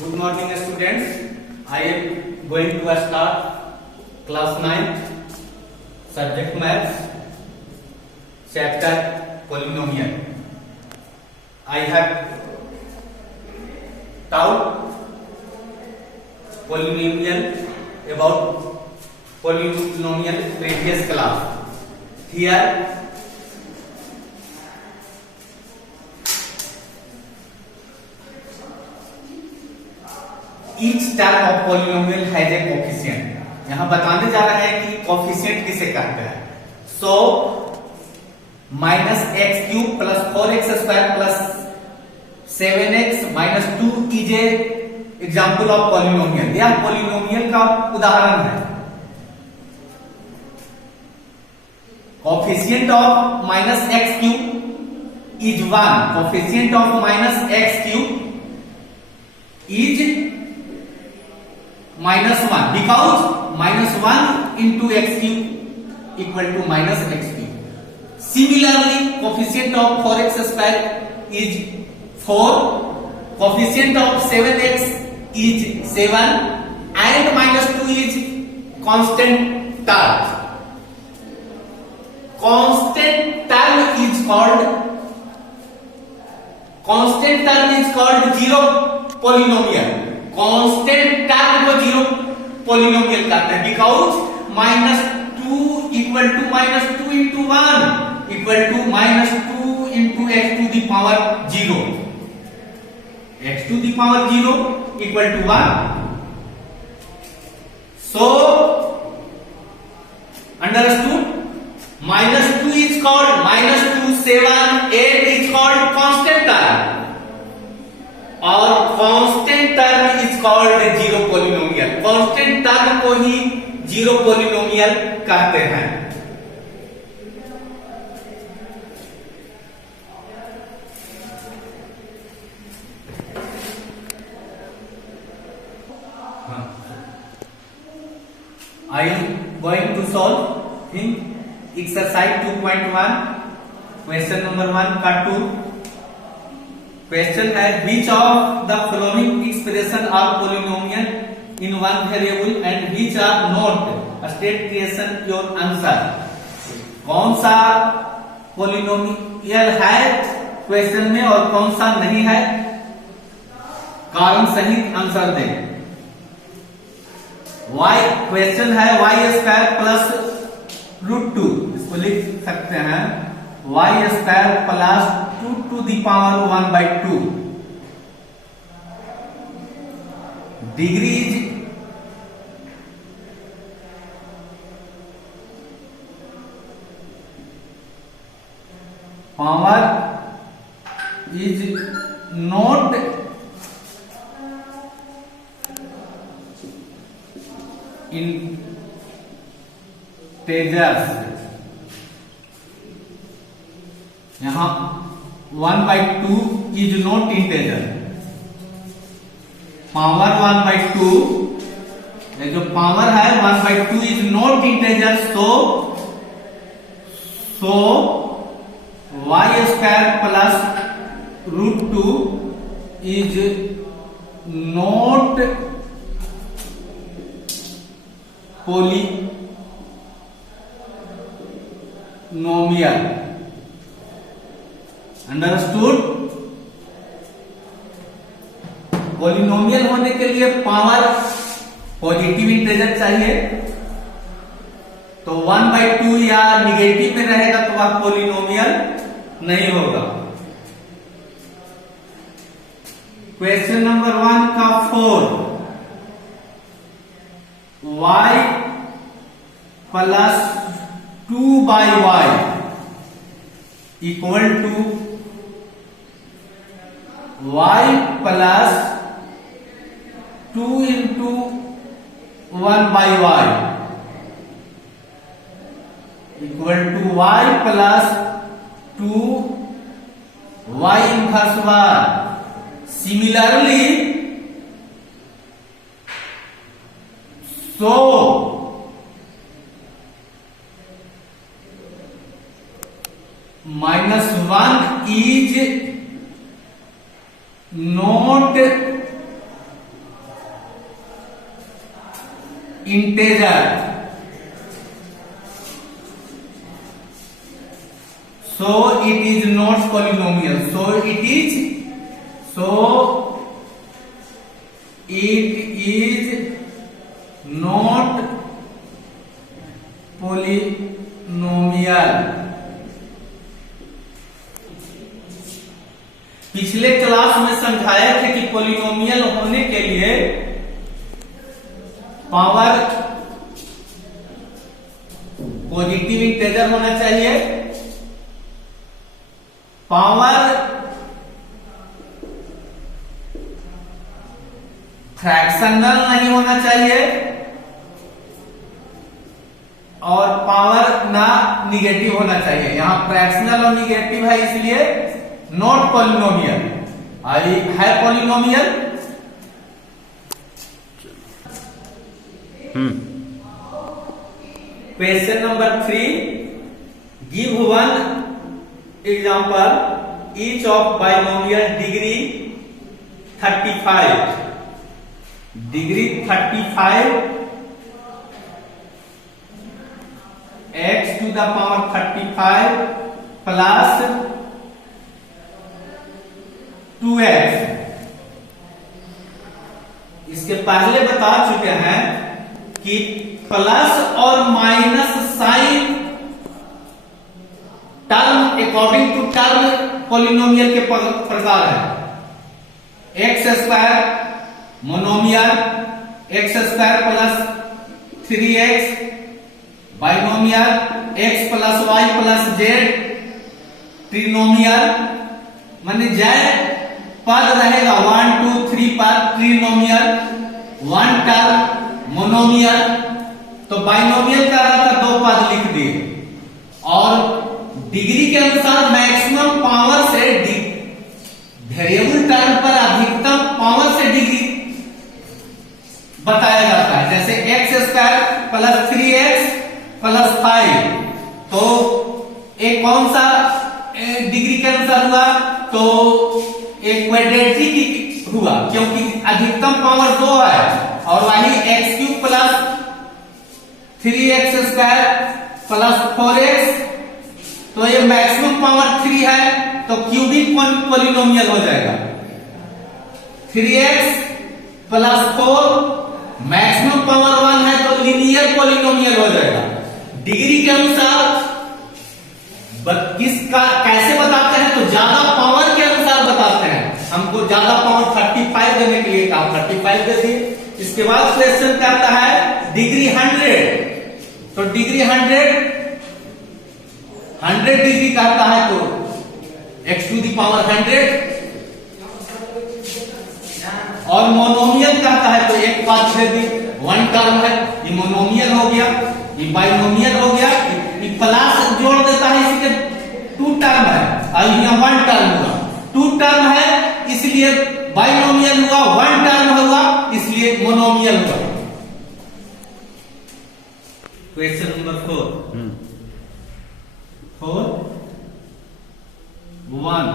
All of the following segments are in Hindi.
Good morning students. I am going to start class 9 subject maths chapter polynomial. I have taught polynomial about polynomial previous class. Here each term of polynomial has a coefficient. यहां बताने जा रहे हैं कि कोफिशिएंट किसे कहते हैं. So minus x cube plus 4x square plus 7x minus 2 is a example of polynomial. यह पॉलिनोमियल का उदाहरण है. Coefficient of minus x cube is 1. Coefficient of minus x cube is -1 because -1 into x cube equal to minus x cube. Similarly, coefficient of 4x square is 4, coefficient of 7x is 7 and -2 is constant term. Constant term is called zero polynomial. Constant term को जीरो पॉलिनोमियल कहते हैं because -2 equal to -2 into 1 equal to -2 into x to the power 0. x to the power 0 equal to 1. So understood. -2 is called -2, 7, 8 is called constant term और constant term is called zero polynomial. Constant term को ही जीरो पॉलिनोमियल कहते हैं. I am going to solve in exercise 2.1 question number 1 का 2. क्वेश्चन है which of the following expression are polynomial in one variable and which are not. State creation your answer. कौन सा पोलिनोमियल है क्वेश्चन में और कौन सा नहीं है, कारण सहित आंसर दें. y क्वेश्चन है y स्क्वायर प्लस √2. इसको लिख सकते हैं y square plus 2 to the power 1/2. Degree is power is not integers. यहां 1/2 is not integer. पावर 1/2, ये जो पावर है 1/2 is not integer. so y square plus √2 is not polynomial. Understood. Polynomial होने के लिए पावर पॉजिटिव इंटीजर चाहिए, तो 1/2 या निगेटिव में रहेगा तो वह पॉलिनोमियल नहीं होगा. क्वेश्चन नंबर 1 का 4. y plus 2/y equal to y plus 2 into 1/y equal to y plus 2 y inverse y. Similarly so -1 is not integer. So it is not polynomial. So it is not polynomial. पिछले क्लास में समझाया थे कि पॉलिनोमियल होने के लिए पावर पॉजिटिव इंटीजर होना चाहिए, पावर फ्रैक्शनल नहीं होना चाहिए और पावर ना निगेटिव होना चाहिए। यहां फ्रैक्शनल और निगेटिव है इसलिए नॉट पॉलिनोमियल। है polynomial. Question number 3, give one example each of binomial degree 35 x to the power 35 plus 2x। इसके पहले बता चुके हैं कि प्लस और minus sign term according to term polynomial के प्रकार है। X square monomial, X square plus 3x binomial, X plus Y plus Z trinomial. माने जेड पद रहेगा 1 2 3 पद ट्रिनोमियल, वन टर्म मोनोमियल। तो बाइनोमियल का रहा था 2 पद लिख दिए और डिग्री के अनुसार मैक्सिमम पावर से वेरिएबल टर्म पर अधिकतम पावर से डिग्री बताया जाता है। जैसे x square plus 3x plus 5, तो एक कौन सा डिग्री के अनुसार हुआ? तो एक क्वाड्रेटिक हुआ क्योंकि अधिकतम पावर 2 है। और वही x³ plus 3x square plus 4x, तो ये मैक्सिमम पावर 3 है तो क्यूबिक पॉलिनोमियल हो जाएगा। 3x प्लस 4 मैक्सिमम पावर 1 है तो लीनियर पॉलिनोमियल हो जाएगा। डिग्री के अनुसार किसका कैसे बताते हैं? तो ज्यादा पावर के अनुसार बताते हैं। हमको ज्यादा पावर 35 देने के लिए कहा, 35 दे दिए। इसके बाद क्वेश्चन कहता है डिग्री 100, तो डिग्री 100 डिग्री कहता है तो x to the power 100। और मोनोमियल कहता है तो एक पद दे दी, वन टर्म है, ये मोनोमियल हो गया, ये बाइनोमियल हो गया। ये प्लस जोड़ देता है इसके 2 टर्म है और यहाँ 1 टर्म हुआ। 2 टर्म है इसलिए बाइनोमियल हुआ, 1 टर्म हुआ इसलिए मोनोमियल हुआ। Question number 4 1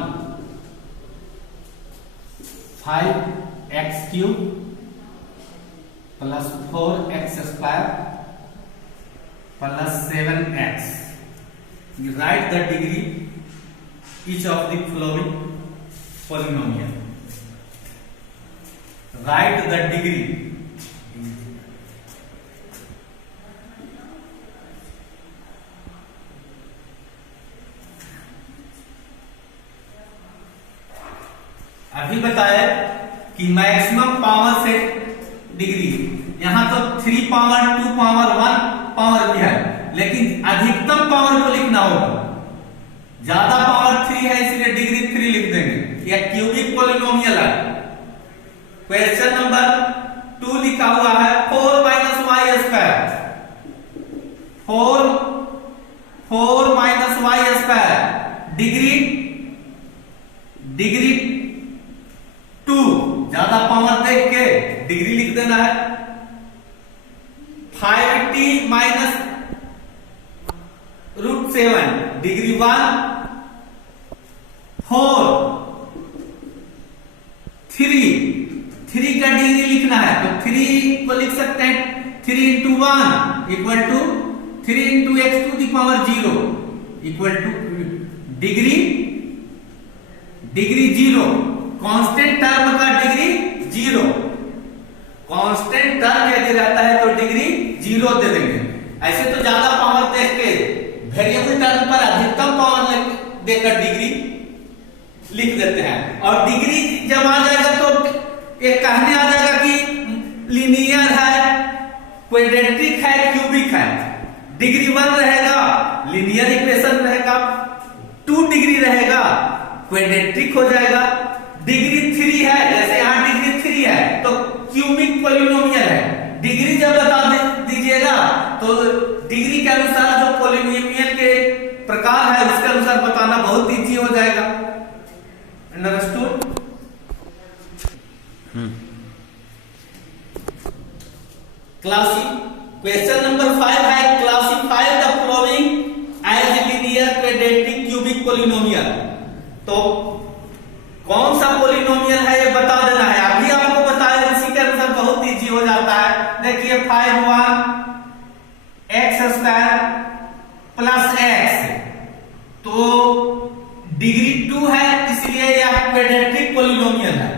5x³ plus 4x square plus 7x। Right the degree each of the following polynomial. Right the degree अभी बताया कि मैक्सिमम पावर से डिग्री, यहां तो 3 पावर 2 पावर 1 पावर भी है, लेकिन अधिकतम पावर को लिखना होगा। ज्यादा पावर 3 है इसलिए डिग्री 3 लिख देंगे। यह क्यूबिक पॉलिनोमियल है। क्वेश्चन नंबर 2 लिखा हुआ है 4 minus y square, 4 minus y square degree 2, ज्यादा पावर देख के डिग्री लिख देना है। 5t माइनस √7 डिग्री 1, 4 3 का डिग्री लिखना है तो 3 को लिख सकते हैं 3 into 1 equal to 3 into x to the power 0 equal to degree 0, constant term का डिग्री 0, कांस्टेंट टर्म यदि रहता है तो डिग्री 0 दे देंगे। ऐसे तो ज्यादा पावर देख के वेरिएबल टर्म पर अधिकतम पावर देकर डिग्री लिख देते हैं। और डिग्री जब आ जाएगा तो एक कहने आ जाएगा कि लीनियर है, क्वाड्रेटिक है, क्यूबिक है। डिग्री 1 रहेगा, लीनियर इक्वेशन रहेगा, 2 डिग्री रहेगा, क्वाड्रेटिक हो जाएगा। डिग्री 3 है, जैसे यहां डिग्री 3 है तो क्यूबिक पॉलिनोमियल है। डिग्री जब बता दीजिएगा तो डिग्री के अनुसार जो पॉलिनोमियल के प्रकार है उसके अनुसार बताना बहुत इजी हो जाएगा। अंडरस्टूड? क्वेश्चन नंबर 5 है classify the following as linear, quadratic, cubic polynomial. तो कौन सा पॉलिनोमियल है ये बता देना है। अभी आपको बताया, इसी के अनुसार बहुत इजी हो जाता है। देखिए 5 x स्क्वायर प्लस x, तो डिग्री 2 है इसलिए यह क्वाड्रेटिक पॉलिनोमियल है।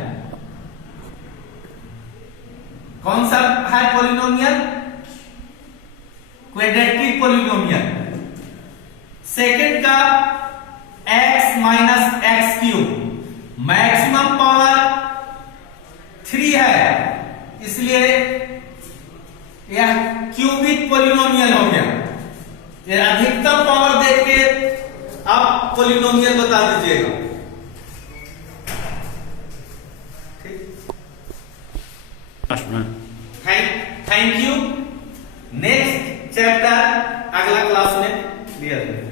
कौन सा है पॉलिनोमियल? Quadratic polynomial. सेकंड का x minus x cube, maximum power 3 है इसलिए यह क्यूबिक पॉलिनोमियल हो गया। ये अधिकतम पावर देख के आप पॉलिनोमियल बता दीजिएगा। Thank you. नेक्स्ट चैप्टर अगला क्लास में क्लियर है।